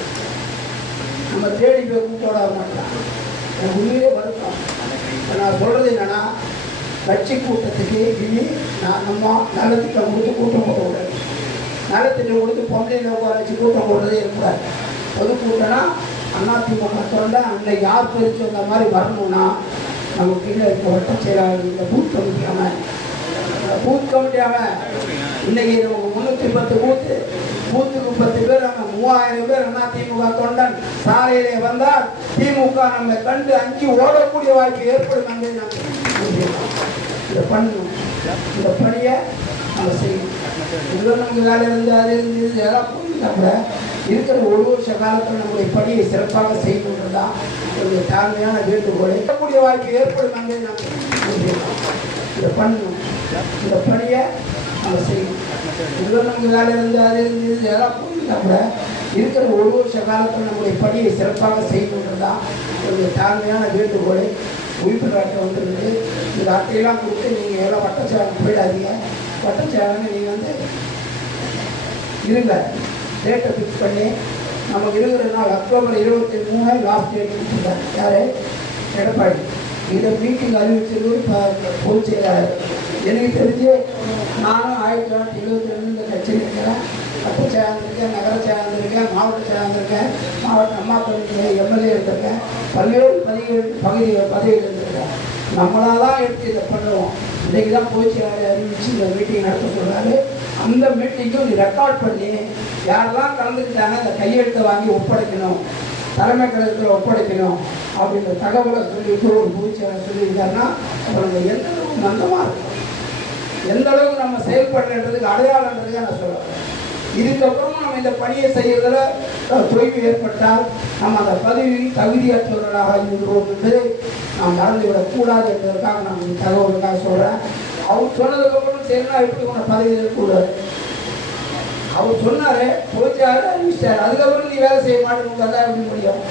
நம்ம தேடி போய் கூட்ட விட மாட்டோம். எனக்கு உண்மையிலே வருத்தம். நான் சொல்கிறது என்னென்னா, கட்சி கூட்டத்துக்கு இனி நம்ம நலத்திட்டம் கொடுத்து கூட்டம் போடக்கூடாது. நலத்திட்டம் கொடுத்து பொம்பளையில் உட்கார வச்சு கூட்டம் போடுறதே இருக்கக்கூடாது. பொதுக்கூட்டம்னா அதிமுக தொண்டை அன்னைக்கு யார் பிரித்து வந்த மாதிரி வரணும்னா நம்ம கீழே இருக்க வட்ட செயலாளர் இந்த பூத் கமிட்டியாமல் இன்னைக்கு நமக்கு 310 பூத்துக்கு 10 பேர், நம்ம 3000 பேர் அதிமுக தொண்டன் சாலையிலே வந்தால் திமுக நம்ம கண்டு அஞ்சு ஓடக்கூடிய வாய்ப்பு ஏற்படும். இதை பண்ணணும். இந்த பணியை நம்ம செய்யணும். இதுவும் நமக்கு வேலை இருந்து அது இருந்து இதெல்லாம் புரிஞ்சுட்டா கூட இருக்கிற ஒரு வருஷ காலத்தில் நம்முடைய பணியை சிறப்பாக செய்யணுன்றது தான் ஒரு தாழ்மையான வேண்டுகோளை கூடிய வாய்ப்பு ஏற்படும். இதை பண்ணணும். இந்த பணியை நம்ம செய்யணும். இதுவும் நமக்கு வேலை இருந்து அது இருந்து இதெல்லாம் புரிஞ்சுட்டா கூட இருக்கிற ஒரு வருஷ காலத்தில் நம்முடைய பணியை சிறப்பாக செய்யணுன்றது தான் ஒரு தாழ்மையான வேண்டுகோளை உறுப்பினராக வந்துருக்கு. இந்த அட்டையெல்லாம் கொடுத்து நீங்கள் எல்லாம் வட்டச்சாரம் போயிடாதீங்க. வட்டச்சாரங்க நீங்கள் இருங்க. டேட்டை ஃபிக்ஸ் பண்ணி நமக்கு இருக்கிற நாள் அக்டோபர் 23 லாஸ்ட் டேட் கொடுத்துருக்காங்க. யார்? எடப்பாடி. இதை மீட்டிங் அறிவிச்சிருக்கு பொதுச் செயலாளர். எனக்கு தெரிஞ்சு நானும் 1972 இந்த கட்சியில் இருக்கிறேன். வட்ட சேர்ந்திருக்கேன், நகர சேர்ந்திருக்கேன், மாவட்ட சேர்ந்திருக்கேன், மாவட்ட அம்மா கமிட்டியில் எம்எல்ஏ இருந்திருக்கேன், பல்வேறு பதவிகள் இருந்திருக்கேன். நம்மளாக தான் எடுத்து இதை பண்ணுவோம். இன்றைக்கு தான் பொதுச் செயலாளர் அறிவிச்சு இந்த மீட்டிங் நடத்த சொல்கிறாரு. அந்த மீட்டிங்கும் நீ ரெக்கார்ட் பண்ணி யாரெல்லாம் கலந்துக்கிட்டாங்க அந்த கையெழுத்தை வாங்கி ஒப்படைக்கணும், தலைமை கழகத்தில் ஒப்படைக்கணும் அப்படின்ற தகவலை சொல்லிட்டு ஒரு பொதுச் செயலாளர் சொல்லியிருக்காருன்னா அவங்க எந்த அளவுக்கு மந்தமாக இருக்கும், எந்த அளவுக்கு நம்ம செயல்படுறதுக்கு அடையாளன்றதுக்கு நான் சொல்கிறேன். இதுக்கப்புறமும் நம்ம இந்த பணியை செய்யறதுல தொய்வு ஏற்பட்டால் நம்ம அந்த பதவியில் தகுதியற்றவர்களாக இருக்கிறோம் என்பதை நாம் மறந்துவிடக்கூடாது என்பதற்காக நான் இந்த தகவலுக்காக சொல்கிறேன். அவர் சொன்னதுக்கப்புறம் சரினா எப்படி உன பதவி இருக்கக்கூடாது. அவர் சொன்னார், பொதுச்சாரு அறிவிச்சார், அதுக்கப்புறம் நீ வேலை செய்ய மாட்டேன்னு தான் எப்படி முடியும்?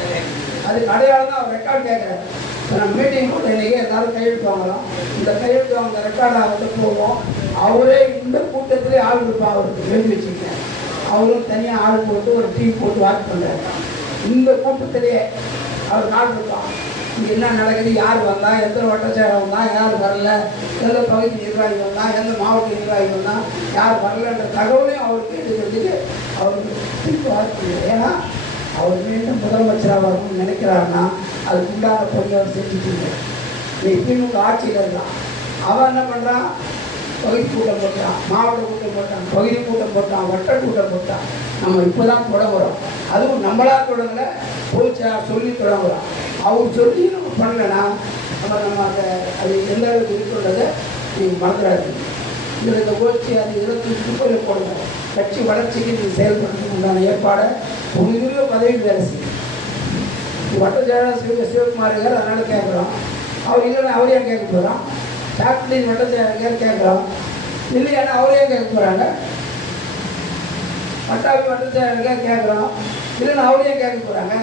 அதுக்கு அடையாளம் தான் அவர் ரெக்கார்ட் கேட்குறேன். நம்ம மீட்டிங் போட்டு இன்றைக்கி எல்லாரும் கையெழுத்து வாங்கலாம். இந்த கையெழுத்து வாங்க ரெக்கார்டாக வந்து போவோம். அவரே இந்த கூட்டத்திலே ஆள் இருப்பான். அவருக்கு எழுதி வச்சுருக்கேன். அவரும் தனியாக ஆள் போட்டு ஒரு டீம் போட்டு வாட்ச் பண்ணுறாரு. இந்த கூட்டத்திலேயே அவர் நாள் இருப்பான். இங்கே என்ன நடக்குது, யார் வந்தால், எந்த வட்டச்சாரம் வந்தால், யார் வரல, எந்த பகுதி நிர்வாகி வந்தால், எந்த மாவட்ட நிர்வாகி வந்தால், யார் வரலன்ற தகவலையும் அவருக்கு எடுக்கிறதுக்கு அவருக்கு திருப்பி வாய்ப்பு. ஏன்னா அவர் மீண்டும் முதலமைச்சராக வரணும்னு நினைக்கிறாருன்னா அதுக்கு உண்டான பணி அவர் செஞ்சுட்டு நீ திமுக ஆட்சியில் இருக்கான். அவன் என்ன பண்ணுறான்? பகுதி கூட்டம் போட்டான், மாவட்ட கூட்டம் போட்டான், பகுதி கூட்டம் போட்டான், வட்ட கூட்டம் போட்டான். நம்ம இப்போ தான் தொடங்குறோம். அதுவும் நம்மளா தொடங்கலை, பொதுச்சார் சொல்லி தொடங்குறோம். அவர் சொல்லி நம்ம பண்ணலைன்னா நம்ம அதை அது எந்த அளவுக்கு இருக்குன்றதை நீங்கள் மறந்துடாதீங்க. இதில் இந்த கோச்சி அது இதில் துப்புரையில் போடணும். கட்சி வளர்ச்சிக்கு நீங்கள் செயல்படுறதுக்கு உண்டான ஏற்பாடை உங்களுக்கு பதவி வேலை செய்யும். வட்டச்சாரர் சிவகுமார் இருக்கார், அதனால் கேட்குறோம். அவர் இல்லைன்னா அவரே கேட்க போகிறோம். டாக்டர் வட்டச்சாரர் கேட்குறோம். இல்லையானா அவரே கேட்க போகிறாங்க. வட்டச்சாரர் கேட்குறோம். இல்லைன்னா அவரே கேட்க போகிறாங்க.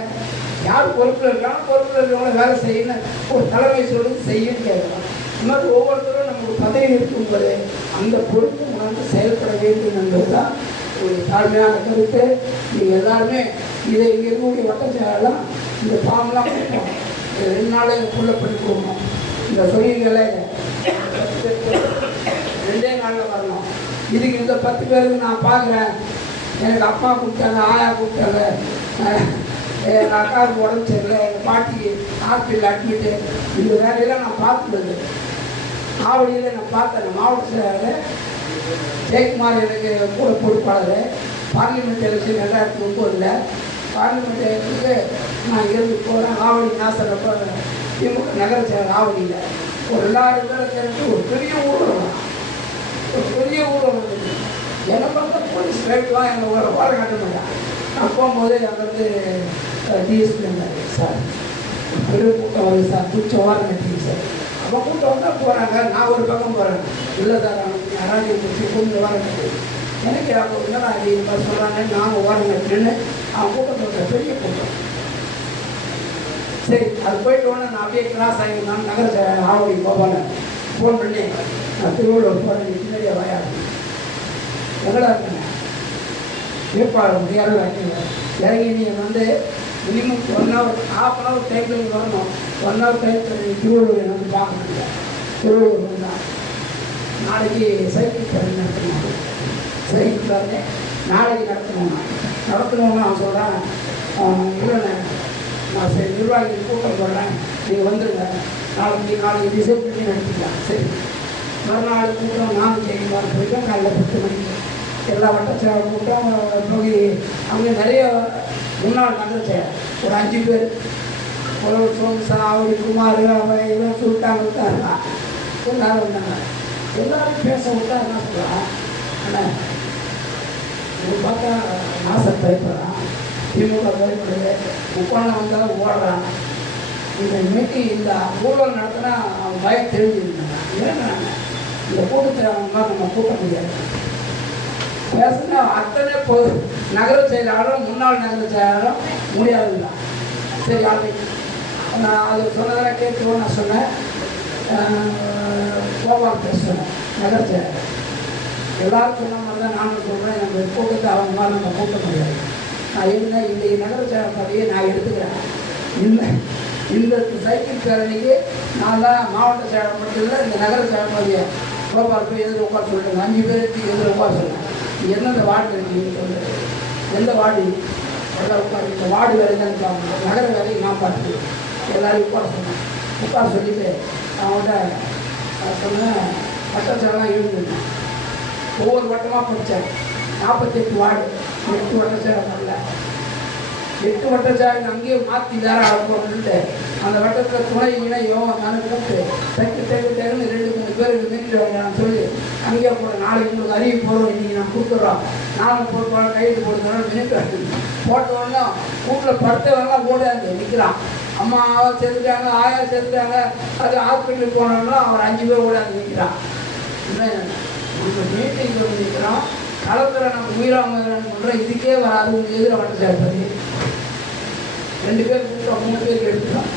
யார் பொறுப்பில் இருக்காங்க, பொறுப்பில் இருக்கிறவங்கள வேலை செய்யணும், ஒரு தலைமை சொல்லுறது செய்யன்னு கேட்குறோம். இந்த மாதிரி ஒவ்வொருத்தரும் நமக்கு பதவி இருக்கும்போது அந்த பொறுப்பு உணர்ந்து செயல்பட வேண்டும் என்பது தான் ஒரு தாழ்மையான கருத்து. நீங்கள் எல்லாருமே இதை இங்கே இருக்கக்கூடிய வட்டச்சாரெல்லாம் இந்த ஃபார்ம்லாம் கொடுப்போம். 2 நாள் எங்களுக்குள்ளே பண்ணி கொடுக்கணும். இந்த சொல்லிகளை 2 நாளில் வரணும். இதுக்கு இந்த 10 பேருக்கு நான் பார்க்குறேன், எனக்கு அப்பா கூப்பிட்டாங்க, ஆயா கூப்பிட்டாங்க, எங்கள் அக்காவுக்கு உடம்பு சரியில்லை, எங்கள் பாட்டிக்கு ஹாஸ்பிட்டல் அட்மிட்டு, இந்த வேலையெல்லாம் நான் பார்த்துருது. ஆவடியில் நான் பார்த்தேன். மாவட்ட செயலாளர் ஜெயக்குமார் எனக்கு கூட பொறுப்பாளர். பார்லிமெண்ட் எலெக்ஷன் 2009 பார்லிமெண்ட் எலெக்ஷனுக்கு நான் இருந்து போகிறேன். ஆவடி நாசரப்போ திமுக நகர செயலர் ஆவடியில் ஒரு 2000 பேரை சேர்ந்து ஒரு பெரிய ஊழல் வந்துச்சு. என்னை பார்த்தா போலீஸ் ரைட்லாம் எங்கள் ஒரு வாரம் கட்ட மாட்டேன். நான் போகும்போது அங்கேருந்து டிஎஸ்பி இருந்தாங்க. சார் பெரிய கூட்டம் வருது சார், பிடிச்ச வாரம் கட்டிங்க சார். அப்போ கூட்டம் வந்தால் போகிறாங்க, நான் ஒரு பக்கம் போகிறேன். இல்லை சார் அவங்க யாராவது பிடிச்சி கொஞ்சம் வாரம் கட்டி எனக்கு அப்போ நான் இது மாதிரி சொல்கிறாங்க, நாங்கள் வாரம் கட்டினேன்னு அவன் கூட்டம் சொல்கிறேன். பெரிய கூட்டம். சரி, அது போயிட்டு உடனே நான் அப்படியே கிராஸ் ஆகிருந்தாங்க. நகர ஆவடி போவாங்க. ஃபோன் பண்ணி நான் திருவள்ளூர் போகிறேன், பின்னாடியே வயாடு எங்கடா இருக்கேன் வேட்பாளர் முடியாத இறங்கி நீங்கள் மினிமம் 1 hour, ½ hour டைமில் வரணும். 1 hour டைம் திருவள்ளூர் பார்க்க முடியல. திருவள்ளுவர் தான். நாளைக்கு சைக்கிள் பேரணி நடத்தணும். சைக்கிள் பேரணி நாளைக்கு நடத்தணும்னா அவன் சொல்கிறான், இல்லைண்ணே நான் சரி நிர்வாகிகள் கூட்டம் போடுறேன், நீங்கள் வந்துடுங்க, நாளைக்கு டிசைட் பண்ணி நடத்திக்கலாம். சரி, மறுநாள் கூட்டம் நானும் செய்யலாம் போயிட்டோம். காலையில் 10 மணிக்கு எல்லா வட்டச்செயலர் கூட்டம் தொகுதி. அங்கே நிறைய முன்னாள் நகர செயலர் ஒரு 5 பேர், ஒரு சோம்சா, அவரு குமார், இவன் சுல்தான் விட்டாருனா எல்லாரும் வந்தாங்க. எல்லாரும் பேச விட்டா என்ன சொல்கிறான், ஆனால் பார்த்தா நாசர் பயப்படுறான், திமுக பயப்படுது, உட்காந்து வந்தாலும் ஓடுறான். இந்த மீட்டிங் இந்த ஊழல் நடத்தினா அவன் பயம் தெரிஞ்சுருந்தாங்க. ஏன்னா இந்த கூட்டத்தை அவங்க நம்ம கூட்ட முடியாது. பேசுனா அத்தனை நகர செயலாளரும் முன்னாள் நகர செயலாளரும் முடியாதுல்ல. சரி, நான் அது சொன்னதெல்லாம் கேட்குவோம். நான் சொன்னேன், கோபால் பேசுகிறேன் நகர செயலாளர். எல்லாரும் சொன்ன மாதிரி தான் நானும் சொல்கிறேன், நம்ம கூட்டத்தை அவங்க மாதிரி நம்ம கூட்ட முடியாது. நான் என்ன இந்த நகர செயலர் பதவியை நான் எடுத்துக்கிறேன். இந்த சைக்கிள் பேரணிக்கு நான் தான் மாவட்ட செயலர் மட்டும் இல்லை, இந்த நகர செயலர் பதவியை கோபால் போய் எதிர உட்கார சொல்லிட்டேங்க. 5 பேருக்கு எதிர உட்கார சொல்லுங்கள். எந்தெந்த வார்டு இருக்கீங்கன்னு சொல்லுங்கள், எந்த வார்டு எல்லாம் உட்காரு, இந்த வார்டு வேலை தான் இருக்காங்க, நகர வேலையை நான் பார்த்துட்டு எல்லோரும் உட்கார சொன்னேன். உட்கார சொல்லிவிட்டு அவங்கள்ட்ட சொன்னேன், வட்டச்சாலாம் எழுந்துருந்தேன். ஒவ்வொரு வட்டமாக படித்தேன். 48 வார்டு, 8 வட்டச்சாலை பண்ணல. 8 வட்டச்சாலை அங்கேயே மாற்றி வேற ஆகணும்ட்டு அந்த வட்டத்தில் துணை இணையும் நான் கூப்பிட்டு டக்குன்னு 2-3 பேர் மீட்டில் நான் சொல்லி அங்கேயே போட, நாளைக்கு உங்களுக்கு அறிவு போடுறோம், இன்றைக்கி நான் கொடுத்துட்றோம், நானும் போட்டு கைது போடுறோம். மினிட்டு போட்டோன்னா வீட்டில் படுத்தவங்கலாம் ஓடாது நிற்கிறான். அம்மாவை சேர்த்துட்டாங்க, ஆயா சேர்த்துட்டாங்க, அது ஹாஸ்பிட்டலுக்கு போனோம்னா அவர் 5 பேர் ஓடாது நிற்கிறான். நம்ம மீட்டிங் சொல்லி நிற்கிறோம், களத்தில் நம்ம உயிராம பண்ணுறோம். இதுக்கே வராது உங்கள் எதிர வட்ட சேர்ப்பது. 2 பேர் கூப்பிட்டோம், 3 பேருக்கு எடுத்துட்டோம்.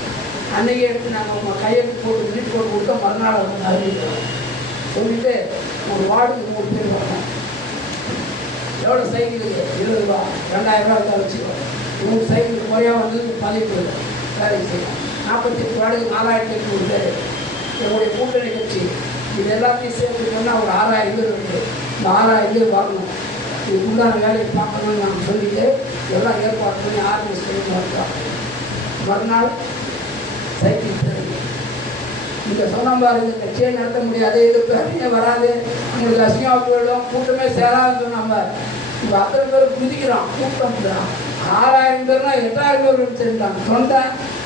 அன்றைக்கே எடுத்து நாங்கள் உங்கள் கையெழுத்து போட்டு மினிட் போட்டு கொடுத்தோம். மறுநாள் வந்து அறிவிக்கிறோம் சொல்லிவிட்டு ஒரு வார்டுக்கு 3 பேர் வரணும். எவ்வளோ சைக்கிளுக்கு 20 ரூபா, 2000 ரூபா இருந்தால் வச்சுக்கோ. 3 சைக்கிளுக்கு முறையாக வந்து 10 பேர் வேலைக்கு செய்யலாம். 48 வார்டுக்கு 4800 பேர். என்னுடைய கூட்டணி கட்சி இது எல்லாத்தையும் சேர்த்து சொன்னால் ஒரு 6000 பேர் இருக்குது. இந்த 6000 பேர் வரணும். இதுக்குள்ளான வேலையை பார்க்கணும்னு நாங்கள் சொல்லிட்டு எல்லாம் ஏற்பாடு பண்ணி ஆர்கனைஸ் பண்ணி வந்தோம். மறுநாள் சைக்கிள் பேரணி. இந்த சொன்னம்பாரு இந்த கட்சியை நடத்த முடியாது, இது பேரணியே வராது, உங்களுக்கு அசிங்கமாக போயிடும், கூட்டமே சேராதுன்னு சொன்னாங்க. இப்போ அத்தனை பேர் குதிக்கிறான், கூட்டம் 6000 பேர்னா 8000 பேர் எடுத்துட்டாங்க. தொண்டை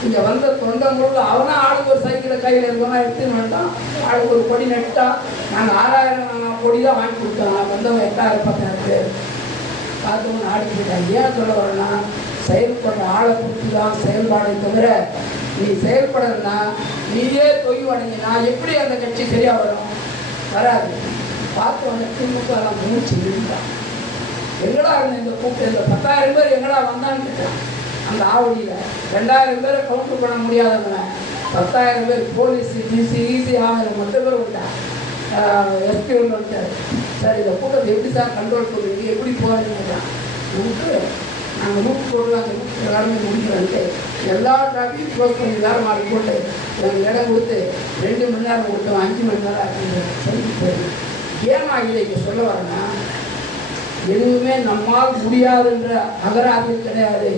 இங்கே வந்த தொண்டை முழுக்க அவனா ஆளுக்கு ஒரு சைக்கிளை கையில் இருக்கோன்னா எடுத்துன்னு வேண்டாம். ஆளுக்கு ஒரு கொடி நட்டா நாங்கள் 6000 கொடி தான் வாங்கி கொடுத்தோம். நான் வந்தவங்க 8000 10,000 பேர் பார்த்தவங்க ஆடி போயிட்டாங்க. ஏன் சொல்ல வரேன்னா, செயல்படுற ஆளை கொடுத்து தான் செயல்பாடை தவிர நீ செயல்படனா நீயே தொய்வடைஞ்சினா எப்படி அந்த கட்சி சரியாக வரும்? வராது. பார்த்தவொடனே திமுக எல்லாம் மூச்சு நின்றான். எங்கடா இருந்த இந்த கூட்டம், இந்த 10,000 பேர் எங்கடா வந்தான்னு கேட்டான். அந்த ஆவடியில் 2000 பேரை கவுண்டர் பண்ண முடியாதவங்க 10,000 பேர் போலீஸ் ஈஸி ஆகிற மற்ற பேர் விட்டான். எஸ்பி ஒன்று வந்துட்டார். சார் இந்த கூட்டத்தை எப்படி சார் கண்ட்ரோல் பண்ணுவீங்க, எப்படி போகிறீங்க? நமக்கு நாங்கள் ரூட் போட்டு அந்த ரூட் எல்லாருமே முடிக்கிறோன்ட்டு எல்லா டிராஃபிக்கும் க்ளோஸ் பண்ணி வேறு மாறி போட்டு எங்களுக்கு இடம் கொடுத்து 2 மணி நேரம் கொடுத்தோம், 5 மணி நேரம் அப்படின்ற சொல்லி போயிடும். ஏமா இதை இங்கே சொல்ல வரேன்னா, எதுவுமே நம்மால் முடியாதுன்ற அகராதி கிடையாது.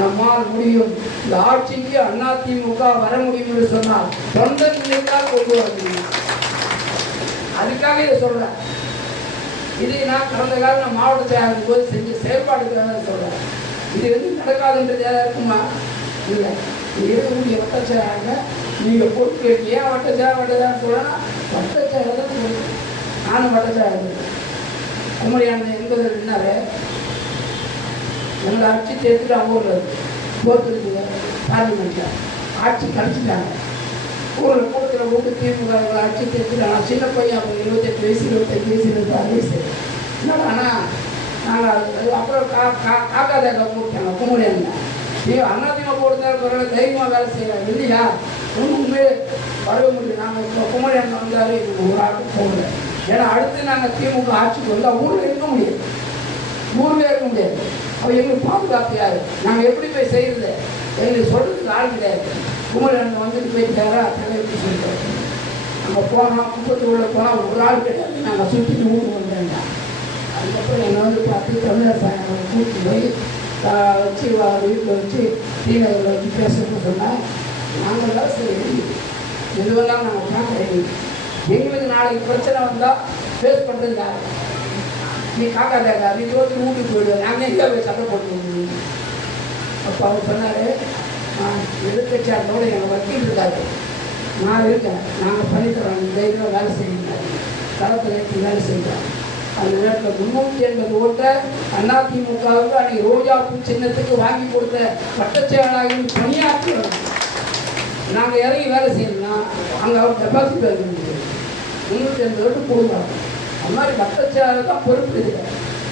நம்மால் முடியும். இந்த ஆட்சிக்கு அதிமுக வர முடியும் என்று சொன்னால் சொந்த நிலைக்காக கொண்டு வரணும். அதுக்காக இதை சொல்கிறேன். இது நான் கடந்த காலம் நான் மாவட்ட செயலாளர் போது செஞ்ச செயல்பாடுக்காக சொல்கிறேன். இது நடக்காதுன்றது ஏதாவது இருக்குமா? இல்லை. இது இருக்கக்கூடிய வட்ட செயலாளர் நீங்கள் பொறுப்பு ஏன் வட்ட செயலாளர் சொல்லலாம்? வட்ட செயலாளர் தான் சொல்லுங்கள். நானும் வட்ட செயலாளர். குமரியான என்பதில் என்னாரு எங்களை ஆட்சி தேர்தல் அவங்க தோற்றுருக்குங்க. பார்லிமெண்ட்டில் ஆட்சி கழிச்சிட்டாங்க. ஊரில் கூட்டத்தில் போட்டு திமுக ஆட்சி தேர்தல். ஆனால் சின்ன பையன் அவங்க 28 வயசு 25 வயசு 26 வயசு என்னடா. ஆனால் நாங்கள் அப்புறம் காக்கா தேக்க போட்டாங்க குமரியாங்க. நீங்கள் அதிமுக போட்டுதான் பரவாயில்ல, தைரியமாக வேலை செய்யலாம் இல்லையா? ஒன்றும் உண்மையே வரவே முடியும். நாங்கள் இப்போ குமரியான் வந்தாலும் எங்களுக்கு ஒரு ஆட்டும் போகல. ஏன்னா அடுத்து நாங்கள் திமுக ஆட்சிக்கு வந்தால் ஊரில் இருக்க முடியாது, ஊரில் இருக்க முடியாது. அப்போ எங்களுக்கு பாதுகாப்பு யாரு? நாங்கள் எப்படி போய் செய்கிறது? எங்களுக்கு சொல்கிறதுக்கு ஆள் கிடையாது. குமரன் வந்துட்டு போய் தேரா தலைவருக்கு சொல்லிட்டு நம்ம போனோம், குப்பத்தூரில் போனால் ஒரு ஆள் கிடையாது, நாங்கள் சுற்றிட்டு ஊருக்கு வந்துட்டேன்டா. அதுக்கப்புறம் என்னை வந்து பார்த்து தமிழர் சாயங்காலம் கூப்பிட்டு போய் வச்சு வீட்டில் வச்சு டீநகரில் வச்சு பேசுன்னு சொன்னேன். நாங்கள்லாம் சரி எதுவெல்லாம் நாங்கள் பார்க்குறேன், எங்களுக்கு நாளைக்கு பிரச்சனை வந்தால் ஃபேஸ் பண்ணுறது யார்? நீ காக்காதாக்கா நீ தோற்று வீட்டுக்கு போயிடுவேன், நாங்கள் எங்கே போய் சண்டை போட்டு. அப்போ அவர் சொன்னார், எதிர்கட்சியாரோட எங்கள் வக்கீல் இருக்காரு, நான் இருக்கேன், நாங்கள் பண்ணித்தரோம், தைரியம் வேலை செய்யுங்க, களத்தில் எடுத்து வேலை செய்கிறோம். அந்த நேரத்தில் 380 ஓட்டை அதிமுகவுக்கு அன்றைக்கி ரோஜாப்பூ சின்னத்துக்கு வாங்கி கொடுத்த வட்டச்செயலாளர்கள் பணியாற்றுவோம். நாங்கள் இறங்கி வேலை செய்யணும்னா அங்கே அவர் டெபாசிட் வைக்க முடியாது, 380 ஓட்டு போடுவாங்க. அது மாதிரி வட்டச்செயலாளர் தான் பொறுப்பு இல்லை,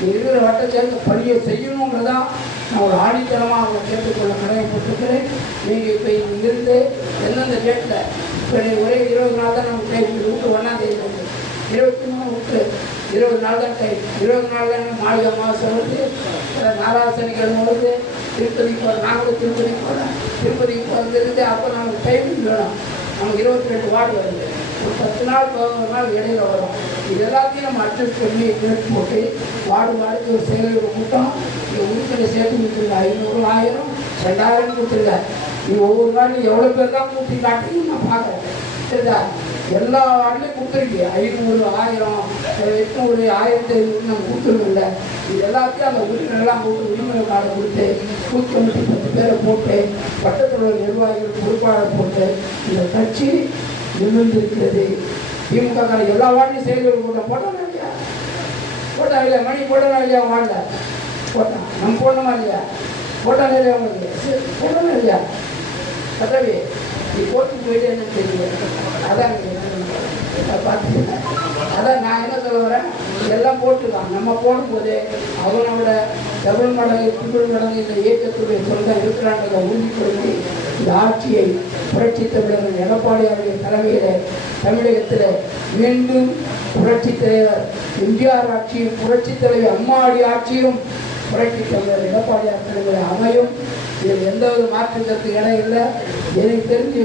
இருக்கிற வட்டச்செயலுக்கு பணியை செய்யணுங்கிறதான் நான் ஒரு ஆணித்தரமாக அவங்களை கேட்டுக்கொள்ள கடமைப்பட்டிருக்கிறேன். நீங்கள் இப்போ இங்கிருந்து எந்தெந்த டேட்டில் இப்போ ஒரே 20 நாள் தான் நமக்கு டைம், விட்டு 1ஆம் தேதி 23 விட்டு 20 நாள் தான் டைம். 20 நாள் தான் மாளிகை மாதம் வருது, 4ஆவது சனிக்கிழமை வருது, திருப்பதிக்கு போகிறோம், நாங்களும் திருப்பதிக்கு போகிறோம், திருப்பதிக்கு போகிறது. அப்போ நமக்கு டைமிங் வேணும். நமக்கு 22 வார்டு வருது, ஒரு 10 நாள் 11 நாள் இடையில வரும். இது எல்லாத்தையும் நம்ம அட்ஜஸ்ட் பண்ணி கேட்டு போட்டு வார்டுக்கு ஒரு செயலர் கூட்டம் இங்கே உறுப்பினை சேர்த்து கொடுத்துருங்க. 500, 1000, 2000 கொடுத்துருங்க. நீ ஒவ்வொரு வார்டும் எவ்வளோ பேர் தான் கூட்டி காட்டுறீங்க நான் பார்க்குறேன். சரிதா? எல்லா வார்டுலையும் கொடுத்துருக்கீங்க. 500, 1000, 800, 1500 நம்ம கொடுத்துருக்கோம்ல. இது எல்லாத்தையும் அந்த உறுப்பினர்லாம் போட்டு உரிமை கார்டை கொடுத்து 110 பேரை போட்டு வட்டத்தில் உள்ள நிர்வாகிகள் பொறுப்பாளர் போட்டு இந்த கட்சி நிமிர்ந்திருக்கிறது. திமுக எல்லா வார்டையும் செயல்கள் கூட்டம் போட்டோம் இல்லையா? போட்டா இல்லையா? மணி போட்டோம் இல்லையா? வார்டில் போட்டான், நம்ம போடணுமா இல்லையா? போட்டாங்க இல்லையா? உங்களுக்கு போடணும் இல்லையா? கதவி நீ போட்டு போயிட்டு என்னன்னு தெரியல. அதான் பார்த்துக்கங்க. அதான் நான் என்ன சொல்ல வரேன், இதெல்லாம் போட்டுருக்கான். நம்ம போடும்போது அவனோட டபுள் மடங்கு ட்ரிபிள் மடங்கு இந்த இயக்கத்துடைய சொந்தம் இருக்கிறான்றதை உறுதிப்படுத்தி இந்த ஆட்சியை புரட்சி தமிழர் எடப்பாடியாருடைய தலைமையில் தமிழகத்தில் மீண்டும் புரட்சி தலைவர் எம்ஜிஆர் ஆட்சியும் புரட்சி தலைவர் அம்மாடி ஆட்சியும் புரட்சி தமிழர் எடப்பாடியார் தலைமையில் அமையும். இதில் எந்தவித மாற்றத்திற்கு இடம் இல்லை. எனக்கு தெரிஞ்சு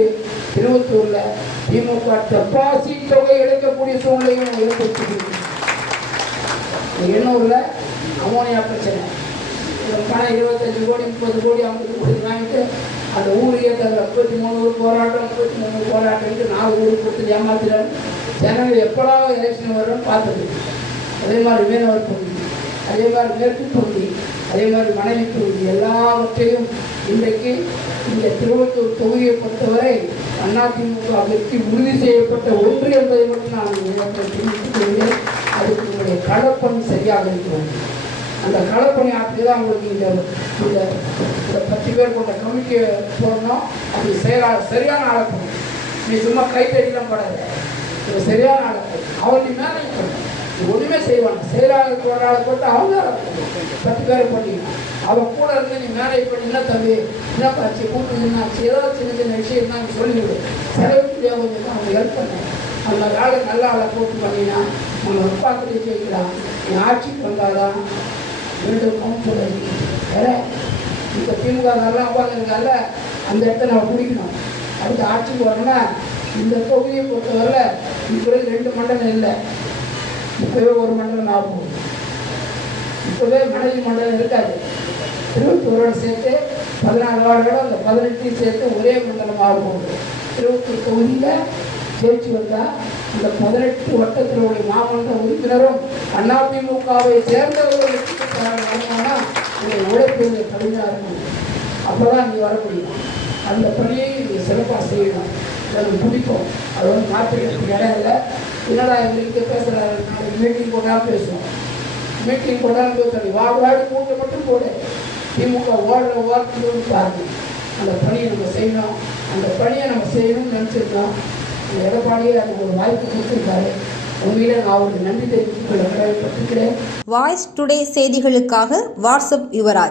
திருவத்தூரில் திமுக டெபாசிட் தொகை எடுக்கக்கூடிய சூழ்நிலையும் ஏற்படுத்திருக்கு. எண்ணூரில் அமோனியா பிரச்சனை, பணம் 25 கோடி 30 கோடி 50 கோடி வாங்கிட்டு அந்த ஊரையே 33 போராட்டம் 33 போராட்டம் 4 ஊருக்கு கொடுத்து ஏமாத்துறாரு. ஜனங்கள் எப்படா எலெக்ஷன் வரும்னு பார்த்தது. அதே மாதிரி மீனவர் பகுதி, அதே மாதிரி மேற்கு பகுதி, அதே மாதிரி மனைவி பகுதி எல்லாவற்றையும் இன்றைக்கு இந்த திருவத்தூர் தொகுதியை பொறுத்தவரை அதிமுக வெற்றி உறுதி செய்யப்பட்ட ஒன்று என்பதை மட்டும் நான் தெரிவித்துக் கொள்கிறேன். அதுக்கு உங்களுடைய களப்பணி சரியாக இருக்கிறது. அந்த களப்பணி ஆற்றி தான் உங்களுக்கு இந்த 10 பேர் கொண்ட கமிட்டியை போடணும். அப்படி சரியான ஆளப்பணி. நீ சும்மா கைத்தடிலாம் படாது, இது சரியான ஆளப்பணி. அவன் நீ மேலே பண்ணணும், ஒன்றுமே செய்வாங்க. செயலாளருக்கு ஒரு ஆளை போட்டு அவங்க 10 பேரை பண்ணிக்கணும். அவன் கூட இருந்து நீ மேலே பண்ணினா தம்பி என்ன பாச்சு கூட்டு என்னாச்சு ஏதாவது சின்ன சின்ன விஷயம் தான் சொல்லிவிடு. செலவுக்கு தேவைக்கு அவங்க ஹெல்ப் பண்ண அந்த ஆளை நல்ல ஆளை போட்டு பண்ணினா அவங்க உட்பாத்துட்டு ஜெயிக்கலாம். நீ ஆட்சிக்கு வந்தாதான் மீண்டும் கவுன்சில் வேற இப்போ திமுகலாம் உட்காந்துருக்கால அந்த இடத்த நம்ம பிடிக்கணும். அடுத்த ஆட்சிக்கு வரணும்னா இந்த தொகுதியை பொறுத்தவரை இப்போவே 2 மண்டலம் இல்லை, இப்போவே ஒரு மண்டலம் ஆகும். இப்போவே மனைவி மண்டலம் இருக்காது. திருவத்தூரோடு சேர்த்து 14 வார்டுகளோட அந்த 18 சேர்த்து ஒரே மண்டலம் ஆகும். திருவத்தூர் தொகுதியில் ஜெயிச்சு வந்தால் இந்த 18 வட்டத்தினுடைய மாமன்ற உறுப்பினரும் அதிமுகவை சேர்ந்தவர்களுக்கு உழைப்பு கடுமையாக இருக்கும். அப்போ தான் நீ வர முடியும். அந்த பணியை நீங்கள் சிறப்பாக செய்யணும். எனக்கு பிடிக்கும். அது வந்து மாற்றிக்கிறதுக்கு இடம் இல்லை. என்னடா எங்களுக்கு பேசுகிறாரு, நாளைக்கு மீட்டிங் போட்டாலும் பேசுவோம். மீட்டிங் போட்டாலும் பேசுறது வார்டு கூட்ட மட்டும் போடு. திமுக ஓடுறதுன்னு பாருங்க. அந்த பணியை நம்ம செய்யணும். அந்த பணியை நம்ம செய்யணும்னு நினச்சிருக்கோம். எடப்பாடியே அதுக்கு ஒரு வாய்ப்பு கொடுத்துருக்காரு. உண்மையிலே நான் அவருக்கு நன்றி தெரிவித்துக் கொள்ள கடமைப்பட்டிருக்கிறேன். வாய்ஸ் டுடே செய்திகளுக்காக வாட்ஸ்அப் யுவராஜ்.